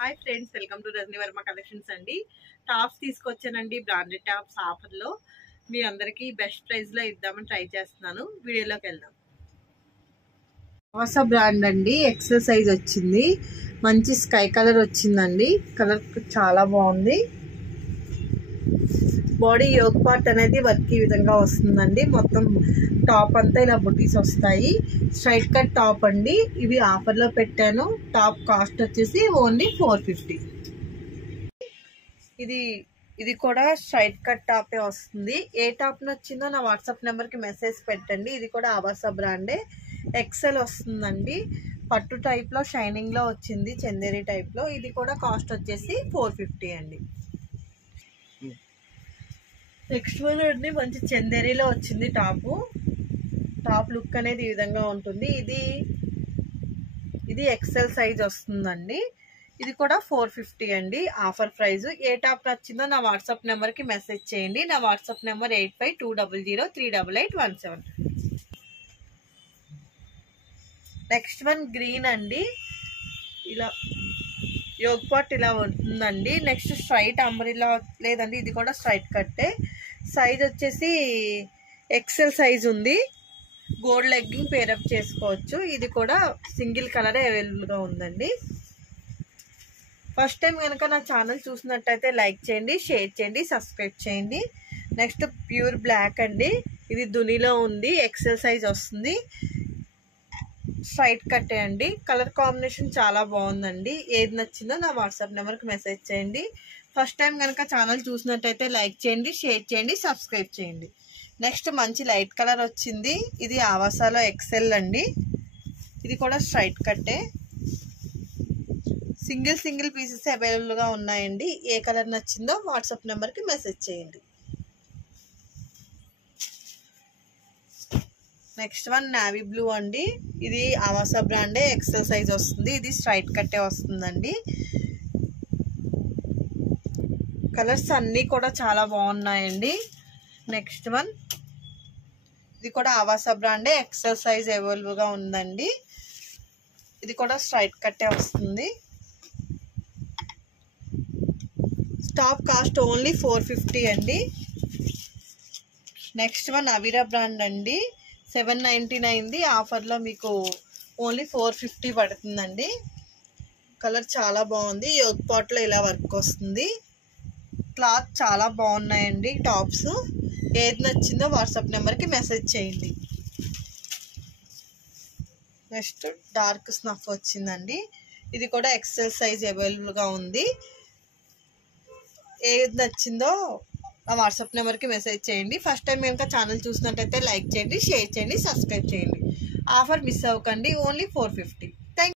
Hi friends, welcome to Rajani Varma collections అండి. Tops తీసుకొచ్చానండి, branded tops ఆఫర్లో మీ అందరికీ బెస్ట్ ప్రైస్లో ఇద్దామని ట్రై చేస్తున్నాను. వీడియోలోకి వెళ్దాం. ఆవాసా బ్రాండ్ అండి, ఎక్సెల్ సైజ్ వచ్చింది. మంచి స్కై కలర్ వచ్చిందండి. కలర్ చాలా బాగుంది. బాడీ యోగ్ పార్ట్ అనేది వర్క్ ఈ విధంగా వస్తుందండి. మొత్తం టాప్ అంతా ఇలా బుటీస్ వస్తాయి. స్ట్రైట్ కట్ టాప్ అండి. ఇవి ఆఫర్లో పెట్టాను. టాప్ కాస్ట్ వచ్చేసి ఓన్లీ 450. ఇది కూడా స్ట్రైట్ కట్ టాపే వస్తుంది. ఏ టాప్ నచ్చిందో నా వాట్సాప్ నెంబర్కి మెసేజ్ పెట్టండి. ఇది కూడా ఆవాసా బ్రాండే, ఎక్సెల్ వస్తుందండి. పట్టు టైప్లో షైనింగ్లో వచ్చింది, చందేరి టైప్లో. ఇది కూడా కాస్ట్ వచ్చేసి 450 అండి. నెక్స్ట్ వన్ అండి, మంచి చందేరిలో వచ్చింది. టాప్ లుక్ అనేది ఈ విధంగా ఉంటుంది. ఇది ఎక్సెల్ సైజ్ వస్తుందండి. ఇది కూడా 450 అండి, ఆఫర్ ప్రైజ్. ఏ టాప్ నచ్చిందో నా వాట్సాప్ నెంబర్కి మెసేజ్ చేయండి. నా WhatsApp number 8520038817. Next one green అండి. ఇలా యోగ్ పార్ట్ ఇలా ఉంటుందండి. నెక్స్ట్ స్ట్రైట్ అంబ్రెల్లా లేదండి, ఇది కూడా స్ట్రైట్ కట్టే. సైజ్ వచ్చేసి ఎక్సెల్ సైజ్ ఉంది. గోల్డ్ లెగ్గింగ్ పేరప్ చేసుకోవచ్చు. ఇది కూడా సింగిల్ కలర్ అవైలబుల్గా ఉందండి. ఫస్ట్ టైం కనుక నా ఛానల్ చూసినట్టయితే లైక్ చేయండి, షేర్ చేయండి, సబ్స్క్రైబ్ చేయండి. నెక్స్ట్ ప్యూర్ బ్లాక్ అండి. ఇది దునిలో ఉంది, ఎక్సెల్ సైజ్ వస్తుంది. స్ట్రైట్ కట్టే అండి. కలర్ కాంబినేషన్ చాలా బాగుందండి. ఏది నచ్చిందో నా వాట్సాప్ నెంబర్కి మెసేజ్ చేయండి. ఫస్ట్ టైం కనుక ఛానల్ చూసినట్టయితే లైక్ చేయండి, షేర్ చేయండి, సబ్స్క్రైబ్ చేయండి. నెక్స్ట్ మంచి లైట్ కలర్ వచ్చింది. ఇది ఆవాసాలో ఎక్సెల్ అండి. ఇది కూడా స్ట్రైట్ కట్టే. సింగిల్ పీసెస్ అవైలబుల్గా ఉన్నాయండి. ఏ కలర్ నచ్చిందో వాట్సాప్ నెంబర్కి మెసేజ్ చేయండి. నెక్స్ట్ వన్ నావీ బ్లూ అండి. ఇది ఆవాసా బ్రాండే, ఎక్సెల్ సైజ్ వస్తుంది. ఇది స్ట్రైట్ కట్టే వస్తుందండి. కలర్స్ అన్నీ కూడా చాలా బాగున్నాయండి. నెక్స్ట్ వన్ ఇది కూడా ఆవాసా బ్రాండే, ఎక్సెల్ సైజ్ అవైలబుల్గా ఉందండి. ఇది కూడా స్ట్రైట్ కట్టే వస్తుంది. టాప్ కాస్ట్ ఓన్లీ 450 అండి. నెక్స్ట్ వన్ అవిరా బ్రాండ్ అండి. 799 ఆఫర్లో మీకు ఓన్లీ 450 పడుతుందండి. కలర్ చాలా బాగుంది. యోగ్ పాట్లో ఇలా వర్క్ వస్తుంది. క్లాత్ చాలా బాగున్నాయండి టాప్స్. ఏది నచ్చిందో వాట్సాప్ నెంబర్కి మెసేజ్ చేయండి. నెక్స్ట్ డార్క్ స్నఫ్ వచ్చిందండి. ఇది కూడా ఎక్సెల్ సైజ్ అవైలబుల్గా ఉంది. ఏది నచ్చిందో ఆ వాట్సాప్ నెంబర్కి మెసేజ్ చేయండి. ఫస్ట్ టైం కనుక ఛానల్ చూసినట్టయితే లైక్ చేయండి, షేర్ చేయండి, సబ్స్క్రైబ్ చేయండి. ఆఫర్ మిస్ అవ్వకండి. ఓన్లీ 450.